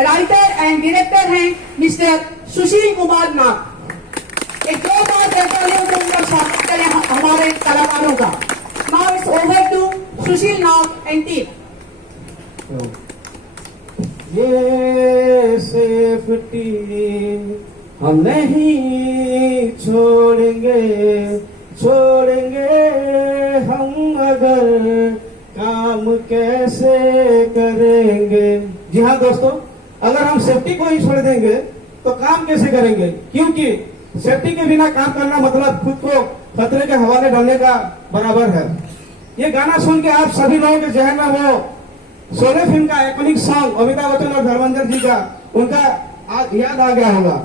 Writer and director हैं mister Sushil Kumar नाग। एक दो बार देता हूँ तो उनका स्वागत करें हमारे कलाकारों का। Now it's over to Sushil Nag and team. ये सेफ्टी हम नहीं छोड़ेंगे, छोड़ेंगे हम अगर काम कैसे करेंगे। जी हाँ दोस्तों, अगर हम सेफ्टी को ही छोड़ देंगे तो काम कैसे करेंगे, क्योंकि सेफ्टी के बिना काम करना मतलब खुद को खतरे के हवाले डालने का बराबर है। ये गाना सुन के आप सभी लोगों के जहन में वो शोले फिल्म का आइकॉनिक सॉन्ग अमिताभ बच्चन और धर्मेंद्र जी का उनका याद आ गया होगा।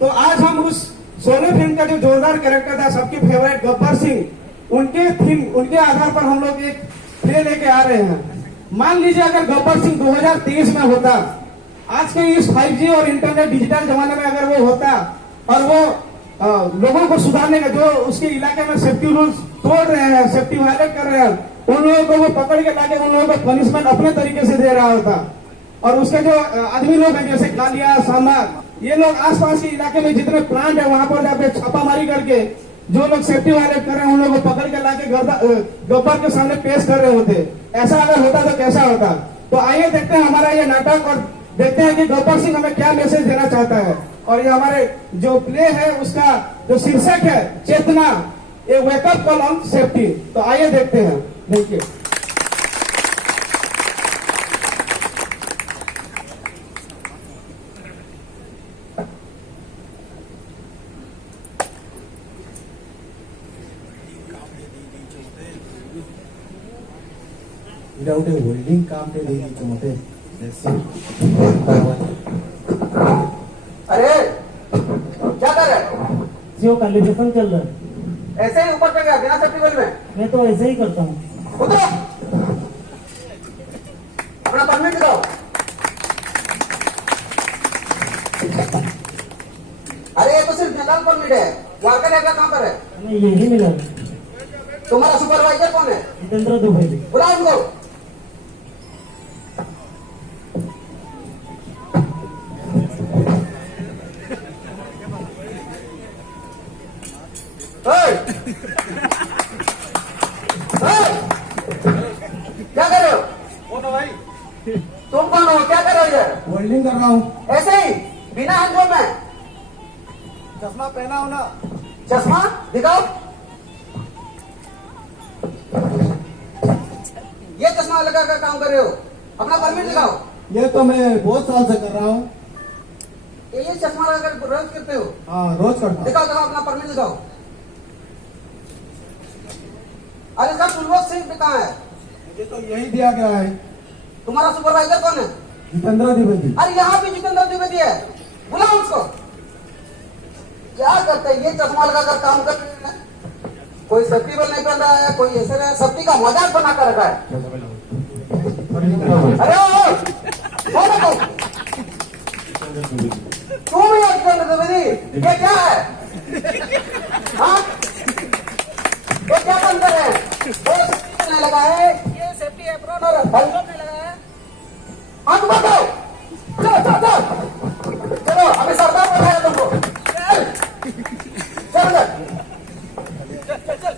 तो आज हम उस शोले फिल्म का जो जोरदार कैरेक्टर था, सबके फेवरेट गब्बर सिंह, उनके थीम, उनके आधार पर हम लोग एक प्ले लेके आ रहे हैं। मान लीजिए अगर गब्बर सिंह 2023 में होता, आज के इस 5G और इंटरनेट डिजिटल जमाने में अगर वो होता और वो लोगों को सुधारने का, जो उसके इलाके में सेफ्टी रूल्स तोड़ रहे हैं, सेफ्टी वायलेट कर रहे हैं, उन लोगों को वो पकड़ के लाके उन लोगों को पनिशमेंट अपने तरीके से दे रहा होता। और उसके जो आदमी लोग हैं जैसे कालिया, सांबार, ये लोग आसपास के इलाके में जितने प्लांट है वहां पर जाके छापामारी करके जो लोग सेफ्टी वायलेट कर रहे हैं उन लोगों को पकड़ के लाके गब्बर के सामने पेश कर रहे होते। ऐसा अगर होता तो कैसा होता। तो आइए देखते हैं हमारा ये नाटक और देखते हैं कि गब्बर सिंह हमें क्या मैसेज देना चाहता है। और ये हमारे जो प्ले है उसका जो शीर्षक है चेतना, ए वेकअप कॉल ऑन सेफ्टी। तो आइए देखते हैं। देखिए, without a holding काम पे दे दी चमते। अरे क्या कर रहे हैं? जियो कैलिब्रेशन चल रहा है। ऐसे ही ऊपर चढ़ गया बिना सेफ्टी बेल्ट में? मैं तो ऐसे ही करता हूँ। उतरो, अपना परमिट दिखाओ। अरे ये तो सिर्फ जनरल परमिट है, वर्कर एरिया कहाँ पर है? हमें यही मिला। तुम्हारा सुपरवाइजर कौन है? जितेंद्र दुबे। बुलाओ उनको। क्या कर रहे हो? कौन हो भाई? तुम कौन हो? क्या कर रहे हो इधर? होल्डिंग कर रहा हूँ। ऐसे ही बिना हैंडबॉल में? चश्मा पहना हो ना? चश्मा दिखाओ। ये चश्मा लगा कर काम कर रहे हो, अपना परमिट दिखाओ। ये तो मैं बहुत साल से कर रहा हूँ। ये चश्मा लगा कर रोज करते हो? हाँ, रोज करता हूँ। दिखाओ दिखाओ, अपना परमिट दिखाओ। अरे इसका टूलबॉक्स सिंह कहाँ है? मुझे तो यही दिया गया है। तुम्हारा सुपरवाइजर कौन है? जितेंद्र द्विवेदी। अरे यहाँ भी जितेंद्र द्विवेदी है, बुलाओ उसको। क्या करते हैं ये चश्मा लगाकर काम कर रहे हैं? कोई सेफ्टी बेल्ट नहीं पहन रहा है, कोई ऐसे रहा है, सेफ्टी का मजाक बना कर रखा है। अरे कौन है तुम? तुम ही हो जितेंद्र द्विवेदी? ये क्या है? हाँ, ये क्या काम कर रहे हैं? वो सेफ्टी नहीं लगा है, ये सेफ्टी एप्रॉन और हेलमेट नहीं लगा है। हाँ तुम बताओ, चलो चलो चलो चलो, अभी सरदार बताया तुमको। चल चल चल चल चल।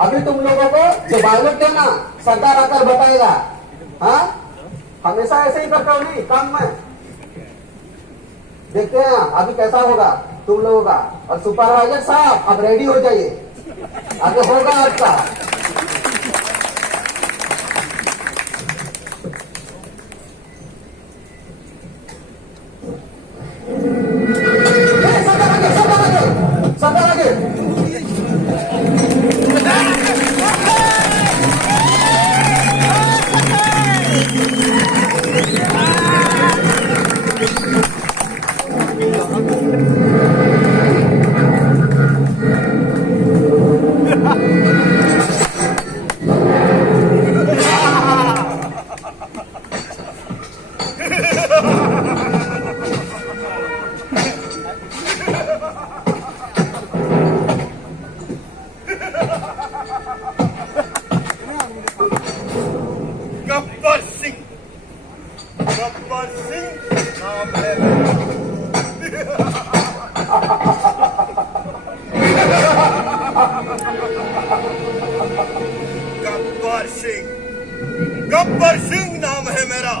अभी तुम लोगों को जो बायोलेट है ना, सरकार आकर बताएगा। हाँ, हमेशा ऐसे ही करता हूँ नहीं काम में। देखते हैं अभी कैसा होगा तुम लोगों का। और सुपरवाइजर साहब अब रेडी हो जाइए, आगे होगा आपका। सरदार आगे गब्बर सिंह नाम है मेरा।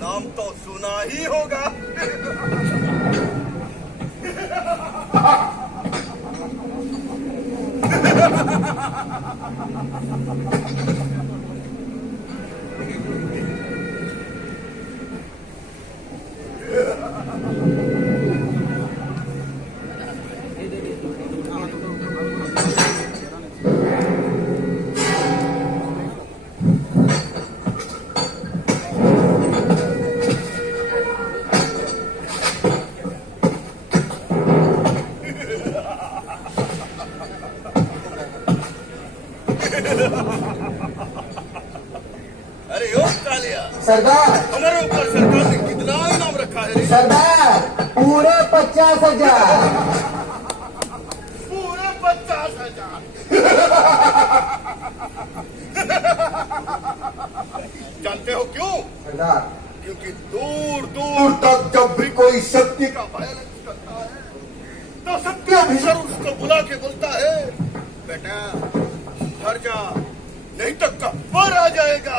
नाम तो सुना ही होगा। अरे ओ कालिया, सरदार हमारे ऊपर सरकार ने कितना इनाम रखा है रे? सरदार पूरे 50,000। पूरे 50,000। जानते हो क्यों? सरदार क्योंकि दूर दूर तक जब भी कोई शक्ति का वायलेंस करता है तो शक्ति अफसर उसको बुला के बोलता है, बेटा घर जा, नहीं तो कब्बर आ जाएगा।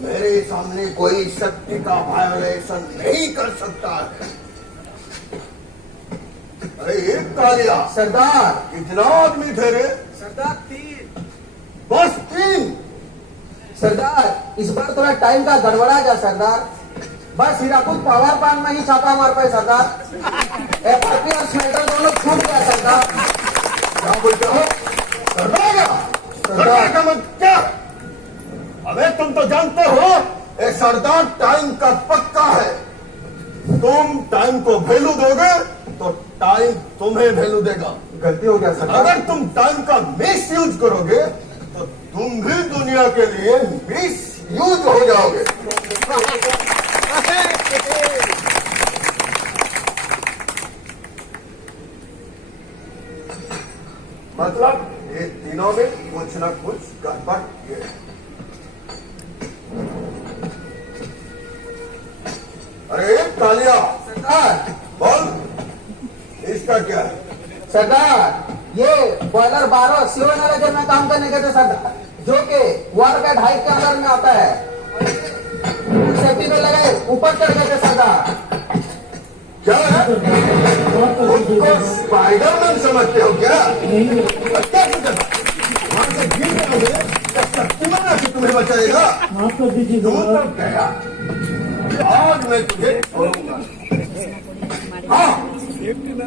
मेरे सामने कोई शक्ति का वायोलेशन नहीं कर सकता है। अरे एक कालिया, सरदार कितना आदमी थे रे? सरदार 3। बस 3? सरदार इस बार थोड़ा टाइम का गड़बड़ा गया सरदार। बस हीराकुद पावर प्लांट में ही छापा मार पाए सरदार। एफआरपी और स्मेल्टर दोनों छूट गया सरदार। क्या बोलते हो? सरदार सरदार का मतलब क्या? अबे तुम तो जानते हो ये सरदार टाइम का पक्का है। तुम टाइम को वैल्यू दोगे तो टाइम तुम्हें वैल्यू देगा। गलती हो गया सरदार। अगर तुम टाइम का मिस यूज करोगे तो तुम भी दुनिया के लिए मिस यूज हो जाओगे। मतलब ये तीनों में कुछ न कुछ गड़बड़ है। अरे कालिया, सरदार बोल इसका क्या है? सरदार ये बॉयलर 12 शिवनगर में काम करने के थे सरदार, जो कि वाटर कैट हाइट के अंदर में आता है। सेफ्टी में लगे ऊपर चढ़ गए थे सरदार। क्या है? उसको स्पाइडरमैन समझते हो क्या? क्या वहां से गिर जाओगे तो शक्तिमान आके तुम्हें बचाएगा। माफ कर दीजिए तू सरदार। तो गया, आज मैं तुझे छोड़ूंगा। हाँ,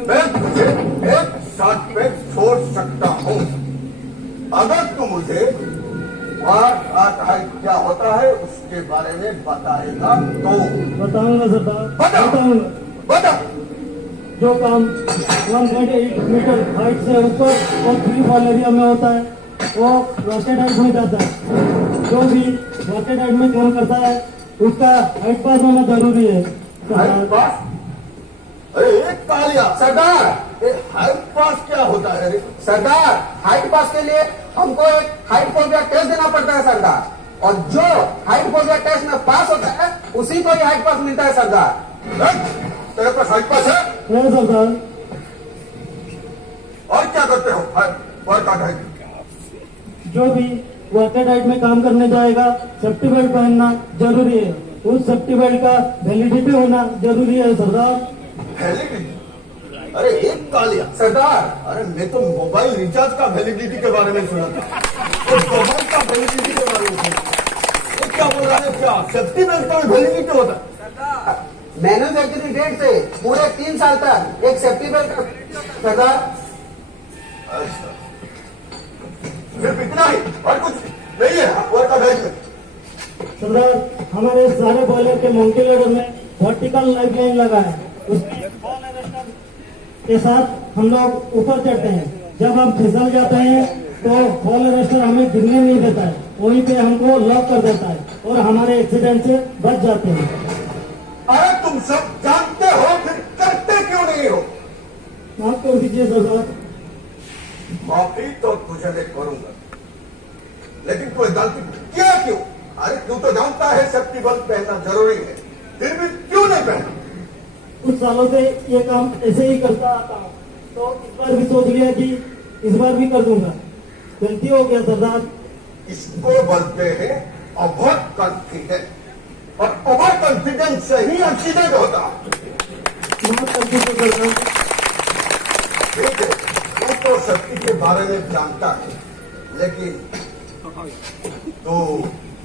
मैं तुझे एक साथ पे छोड़ सकता हूँ अगर तू मुझे क्या होता है उसके बारे में बताएगा तो। बताऊंगा सरदार, बता। बताऊंगा। बता। जो काम 1.8 मीटर हाइट से ऊपर और फ्री फॉल एरिया में होता है वो रॉकेट हाइट में जाता है। जो भी रॉकेट हाइट में काम करता है उसका हाइट पास होना जरूरी है हाइट सरदार। पास? अरे एक कालिया, सरदार ये हाइट पास क्या होता है रे? सरदार हाइट पास के लिए हमको एक हाइट फोबिया टेस्ट देना पड़ता है सरदार, और जो हाइट फोबिया टेस्ट में पास होता है उसी को ही हाइट पास मिलता है सरदार। तेरे पास हाइट पास है? है सरदार। और क्या करते हो? हाइट जो भी रॉकेट हाइट में काम करने जाएगा सेफ्टी बेल्ट पहनना जरूरी है। उस सेफ्टी बेल्ट का वैलिडिटी होना जरूरी है सरदार। वैलिडिटी? अरे एक कालिया, सरदार अरे मैं तो मोबाइल रिचार्ज का वैलिडिटी के बारे में सुना था, तो मोबाइल का वैलिडिटी के बारे में सुना। वो क्या बोल रहा है? क्या सेफ्टी बेल्ट का वैलिडिटी होता है? सरदार मैन्युफैक्चरिंग डेट से पूरे 3 साल तक एक सेफ्टी बेल्ट का सरदार। अच्छा, सिर्फ इतना ही और कुछ नहीं है? और का बैठ में सरदार हमारे सारे बॉयलर के माउंटी लेडर में वर्टिकल लाइफ लाइन लगा है, उसमें बॉल अरेस्टर के साथ हम लोग ऊपर चढ़ते हैं। जब हम फिसल जाते हैं तो बॉल अरेस्टर हमें गिरने नहीं देता है, वहीं पे हमको लॉक कर देता है और हमारे एक्सीडेंट से बच जाते हैं। अरे तुम सब जानते हो फिर करते क्यों नहीं हो? माफ कर दीजिए सरदार। माफी तो तुझे मैं करूंगा, लेकिन कोई गलती किया क्यों? अरे तू तो जानता है सेफ्टी बेल्ट पहनना जरूरी है, फिर भी क्यों नहीं पहना? कुछ सालों से ये काम ऐसे ही करता आता हूँ, तो इस बार भी सोच लिया कि इस बार भी कर दूंगा। गलती हो गया सरदार। इसको बोलते हैं ओवर कॉन्फिडेंस, और ओवर कॉन्फिडेंस से ही एक्सीडेंट होता है। बहुत गलती से करता हूँ। ठीक है, तू तो सेफ्टी के बारे में जानता है, लेकिन तो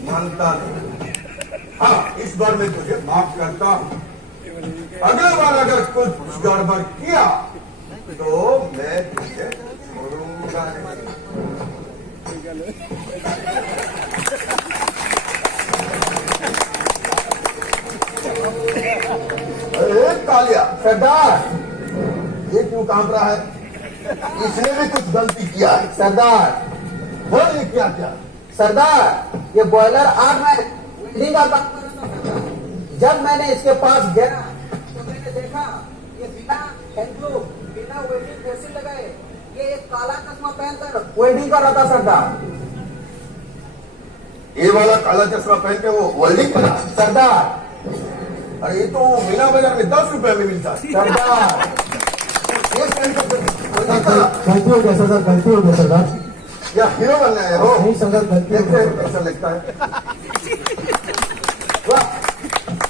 मानता नहीं। हाँ, इस बार मैं तुझे माफ करता हूँ। अगली बार अगर कुछ गड़बड़ किया तो मैं तुझे छोड़ूंगा नहीं। अरे कालिया सरदार, ये क्यों कांप रहा है? इसने भी कुछ गलती किया है। सरदार, बोल, ये क्या क्या? सरदार, ये बॉयलर आग में वेल्डिंग का काम कर रहा था। जब मैंने इसके पास गया तो मैंने देखा ये बिना हैंडग्लोव, बिना वेल्डिंग ड्रेसिंग लगाए ये एक काला चश्मा पहनकर वेल्डिंग कर रहा था सरदार। ये वाला काला चश्मा पहन के वो वेल्डिंग करा? सरदार, अरे ये तो मीना बाजार में 10 रुपए में मिलता है। सरदार, ये पहन कर वेल्डिंग करा? गलती हो गया सरदार, गलती हो गया सरदार। या हीरो बनना है हो? नहीं सरदार, गलती हो देखते गया। हैं कैसा लगता है। वाह,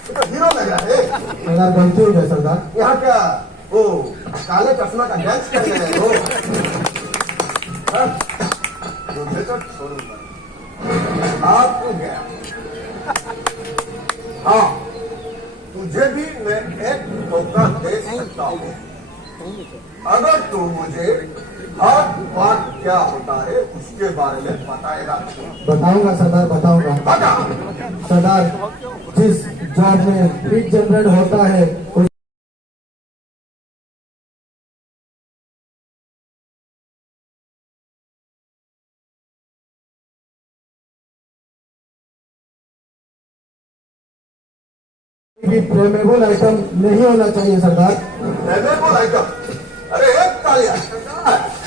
ये तो हीरो लग रहा है। सरदार गलती हो गया सरदार। यहाँ क्या वो काले चश्मा का डांस कर रहे हैं वो? हाँ? तुझे तो छोड़ूंगा। आप क्यों गया? हाँ, तुझे भी मैं एक मौका दे सकता हूँ। अगर तू मुझे हर बात क्या होता है उसके बारे में बताएगा। बताऊंगा सरदार, बताऊंगा। बता। सरदार, जिस जॉब में हीट जनरेट होता है उस भी फ्लेमेबल आइटम नहीं होना चाहिए सरदार। Flammable item? अरे एक कालिया,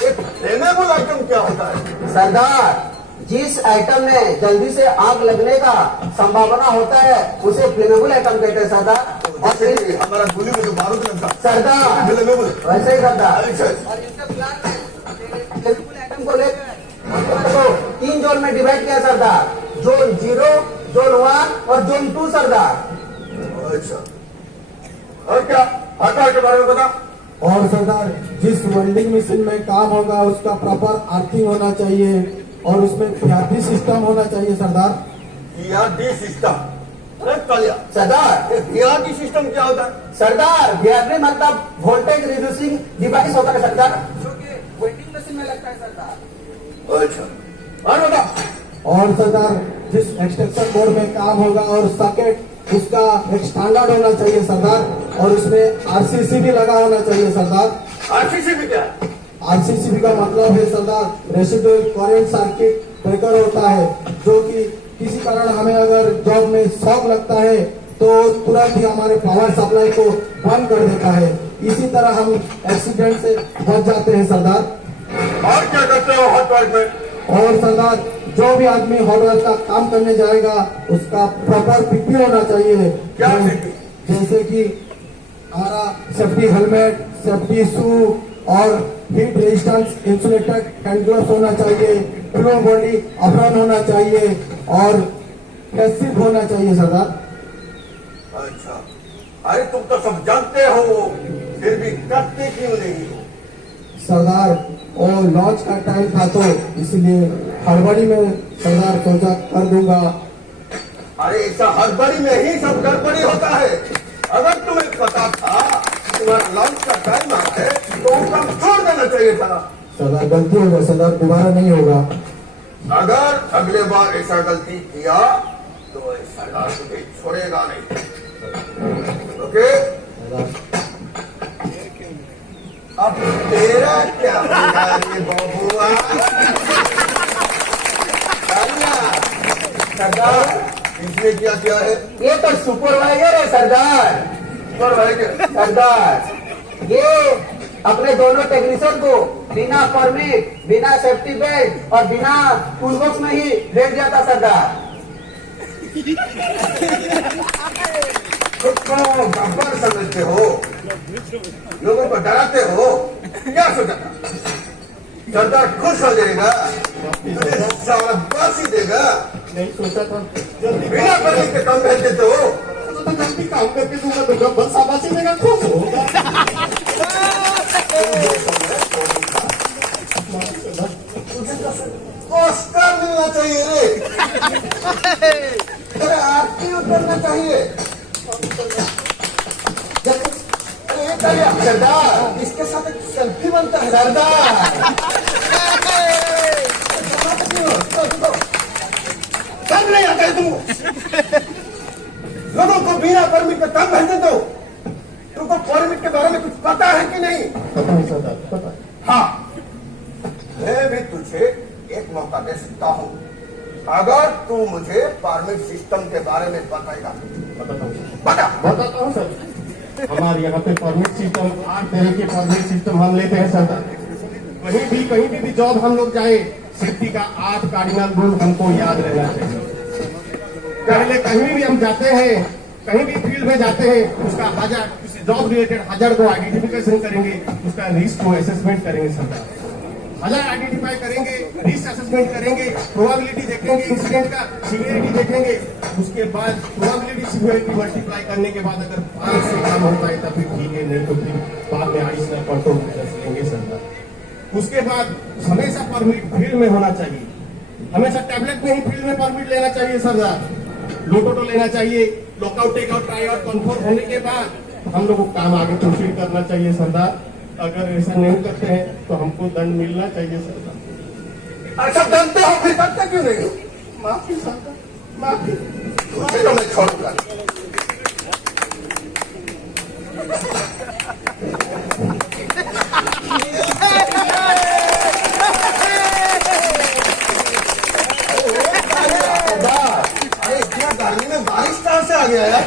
एक फ्लेमेबल आइटम क्या होता है? सरदार, जिस आइटम में जल्दी से आग लगने का संभावना होता है उसे फ्लेमेबल आइटम कहते हैं सरदार। और जैसे कि हमारा गोली में जो बारूद लगता है, सरदार, फ्लेमेबल। वैसे ही सरदार। अच्छा, और इनके प्लान में फ्लेमेबल आइटम को लेकर तो 3 जोन में डिवाइड किया सरदार। जोन 0, जोन 1 और जोन 2 सरदार। अच्छा, और क्या हटा के बारे में बता। और सरदार, जिस वेल्डिंग मशीन में काम होगा उसका प्रॉपर आर्थिंग होना चाहिए और उसमें ख्याति सिस्टम होना चाहिए सरदार। VRD system? अरे कालिया, सरदार, ये वीआरडी सिस्टम क्या होता है? सरदार, वीआरडी मतलब वोल्टेज रिड्यूसिंग डिवाइस होता है सरदार, जो कि वेल्डिंग मशीन में लगता है सरदार। अच्छा, और बता। और सरदार, जिस एक्सट्रैक्शन बोर्ड में काम होगा और सॉकेट उसका एक स्टैंडर्ड होना चाहिए सरदार, और उसमें आरसीसी भी लगा होना चाहिए सरदार। आरसीसी भी क्या है? आरसीसी का मतलब है सरदार रेसिडुअल करंट सर्किट ब्रेकर होता है, जो कि किसी कारण हमें अगर जॉब में शॉक लगता है तो तुरंत ही हमारे पावर सप्लाई को बंद कर देता है। इसी तरह हम एक्सीडेंट से बच जाते हैं सरदार। और क्या करते हो हॉट वर्क में? और सरदार, जो भी आदमी हार्डवेयर का काम करने जाएगा उसका प्रॉपर पीपी होना चाहिए। क्या पीपी? जैसे कि हमारा सेफ्टी हेलमेट, सेफ्टी शू और heat resistance insulated hand gloves होना चाहिए, फुल बॉडी अप्रॉन होना चाहिए और कैसिप होना चाहिए सरदार। अच्छा, अरे तुम तो सब जानते हो, फिर भी करते क्यों नहीं हो? सरदार, वो लॉन्च का टाइम था तो इसलिए हड़बड़ी में सरदार सोचा कर दूंगा। अरे ऐसा हड़बड़ी में ही सब गड़बड़ी होता है। अगर तुम्हें पता था तुम्हारा लॉन्च का टाइम आ है तो वो काम छोड़ देना चाहिए था। सरदार, गलती हो गया सरदार, दोबारा नहीं होगा। अगर अगले बार ऐसा गलती किया तो सरदार तुझे छोड़ेगा नहीं। ओके? अब तेरा क्या होगा ये बबुआ? सरदार, इसमें क्या है? ये तो सुपरवाइजर है सरदार। सुपरवाइजर? सरदार, ये अपने दोनों टेक्नीशियन को बिना परमिट, बिना सेफ्टी बेल्ट और बिना टूल बॉक्स में ही भेज दिया था सरदार। खुद को गब्बर समझते हो, लोगों को डराते हो, क्या सोचा था? सरदार खुश हो जाएगा, सारा बासी देगा। नहीं सोचा था बिना परमिट के काम भेज देते हो। तो जल्दी काम करके दूंगा तो गब्बर शाबाशी देगा, खुश होगा। ऑस्कर मिलना चाहिए रे, अरे आरती उतरना चाहिए। अरे ये क्या है? सरदार, इसके साथ एक सेल्फी बनता है सरदार। सब नहीं आता है तुमको, लोगों को बिना परमिट का काम भेज देते हो। तुमको परमिट के बारे में कुछ पता है कि नहीं? पता है सरदार, पता है। हाँ, मैं भी तुझे एक मौका दे सकता हूँ, अगर तू मुझे परमिट सिस्टम के बारे में बताएगा। बताता हूँ सर। हमारे यहाँ पे परमिट सिस्टम 8 तरह के परमिट सिस्टम हम लेते हैं सरदार। कहीं भी जॉब हम लोग जाए, सेफ्टी का 8 कार्डिनल रूल हमको याद रहना चाहिए। पहले कहीं भी हम जाते हैं, कहीं भी फील्ड में जाते हैं, उसका हजार्ड, जॉब रिलेटेड हजार्ड को आइडेंटिफिकेशन करेंगे, उसका रिस्क को असेसमेंट करेंगे सरदार। हजार्ड आइडेंटिफाई करेंगे, रिस्क असेसमेंट करेंगे, प्रोबेबिलिटी देखेंगे, इंसिडेंट का सीवियरिटी देखेंगे, उसके बाद प्रोबेबिलिटी सीवियरिटी मल्टीप्लाई करने के बाद अगर 5 से कम होता है तब फिर ठीक है, नहीं तो फिर बाद में आइस ना कंट्रोल लेंगे सरदार। उसके बाद हमेशा परमिट फील्ड में होना चाहिए, हमेशा टैबलेट में ही फील्ड में परमिट लेना चाहिए सरदार। लोटो लेना चाहिए, lockout takeout try out confirm होने के बाद हम लोग को काम आगे प्रोसीड करना चाहिए सरदार। अगर ऐसा नहीं करते हैं तो हमको दंड मिलना चाहिए सरदार। अच्छा जानते हो, फिर करते क्यों नहीं हो? माफी सरदार, माफी। तुझे तो मैं छोड़ूंगा। अरे इतना गर्मी में बारिश कहाँ से आ गया यार?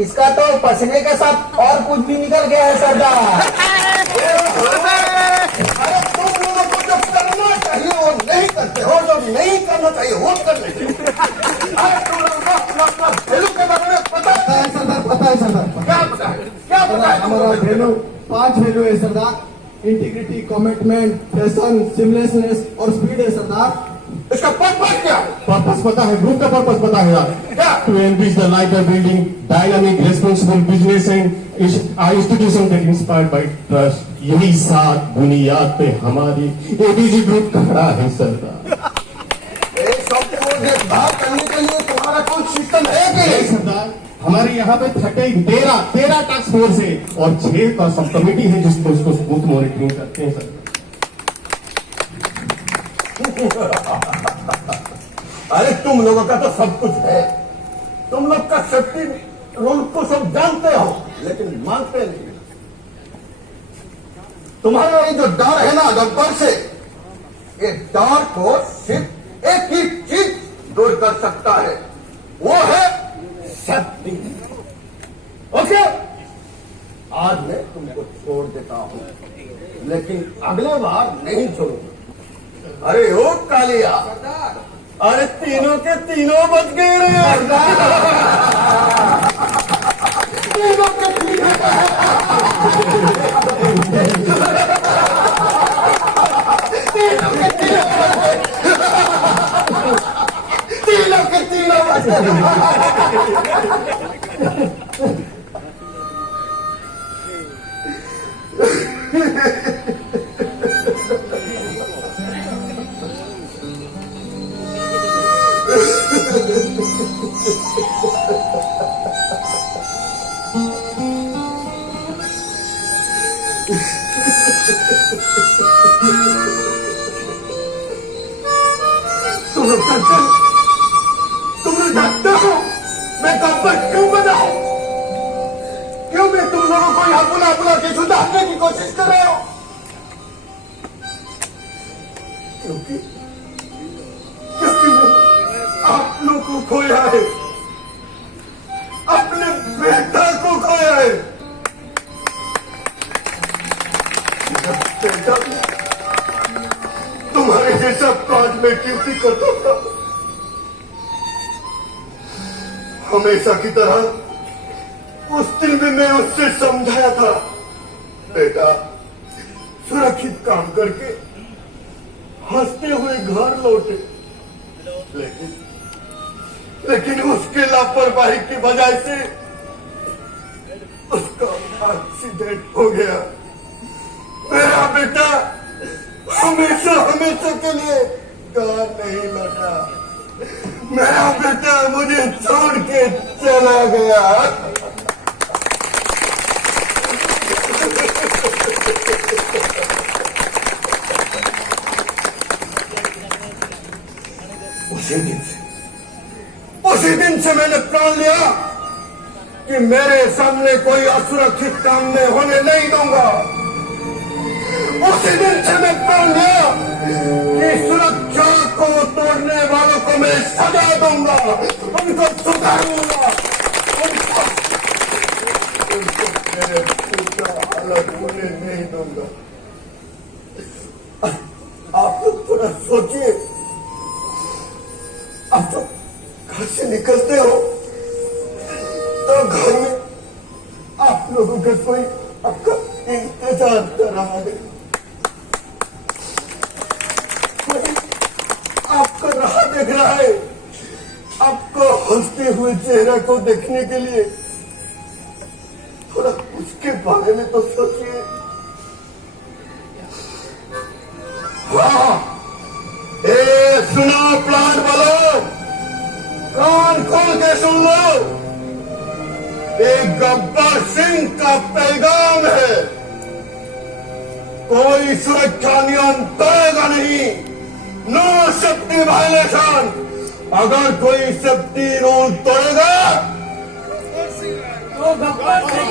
इसका तो पसीने के साथ और कुछ भी निकल गया है सरदार। अरे तुम लोगों को जो करना चाहिए वो नहीं करते हो, जो नहीं करना चाहिए वो कर लेते हो। अरे तुम लोगों को अपना वैल्यू के बारे में पता है सरदार, पता है सरदार। क्या पता है? क्या पता है? हमारा वैल्यू 5 वैल्यू है सरदार। इंटीग्रिटी, कमिटमेंट, पैशन, सिमलेसनेस और स्पीड है सरदार। इसका पर्पस क्या है? पर्पस पता है, ग्रुप का पर्पस पता है यार। क्या? To enrich the lighter building, dynamic, responsible business and institution that inspired by trust. यही 7 बुनियाद पे हमारी एबीजी ग्रुप खड़ा है सरदार। ये सबको देखभाल करने के लिए तुम्हारा कोई सिस्टम है कि नहीं? सरदार, हमारे यहाँ पे 13 टास्क फोर्स है और 6 का सब कमेटी है जिसको उसको स्मूथ मॉनिटरिंग करते हैं सरदार। अरे तुम लोगों का तो सब कुछ है, तुम लोग का सेफ्टी रूल को सब जानते हो, लेकिन मानते नहीं। तुम्हारा ये जो डर है ना गब्बर से, ये डर को सिर्फ एक ही चीज दूर कर सकता है, वो है सेफ्टी। ओके, आज मैं तुमको छोड़ देता हूं, लेकिन अगले बार नहीं छोड़ूंगा। अरे ओ कालिया, अरे तीनों के तीनों बच गए रे। तीनों के तीनों तीनों के तीनों बच तुम लोग जानते हो मैं गब्बर क्यों बना हूं? क्यों मैं तुम लोगों को यहां बुला बुला के सुधारने की कोशिश कर रहे हो? क्योंकि मैं आप लोगों को खोया है, बेटा, तुम्हारे जैसा काज में ड्यूटी करता था। हमेशा की तरह उस दिन भी मैं उससे समझाया था, बेटा सुरक्षित काम करके हंसते हुए घर लौटे, लेकिन उसके लापरवाही की वजह से उसका एक्सीडेंट हो गया। मेरा बेटा हमेशा हमेशा के लिए घर नहीं लौटा। मेरा बेटा मुझे छोड़ के चला गया। उसी दिन से मैंने प्रण लिया कि मेरे सामने कोई असुरक्षित काम में होने नहीं दूंगा। उसी दिन से मैं प्रण लिया कि सुरक्षा को तोड़ने वालों को मैं सजा दूंगा, उनको सुधारूंगा, उनको मेरे पूरा हालत होने नहीं दूंगा। आप लोग थोड़ा सोचिए, आप तो घर से निकलते हो तो घर में आप लोगों का कोई आपका इंतजार कर रहा है, कोई आपका राह देख रहा है, आपको हंसते हुए चेहरा को देखने के लिए। थोड़ा उसके बारे में तो सोचिए। हाँ, सुनो प्लांट वालों, कान खोल के सुन लो, एक गब्बर सिंह का पैगाम है। कोई सुरक्षा नियम तोड़ेगा नहीं, नो सेफ्टी वायलेशन। अगर कोई सेफ्टी रूल तोड़ेगा तो गब्बर सिंह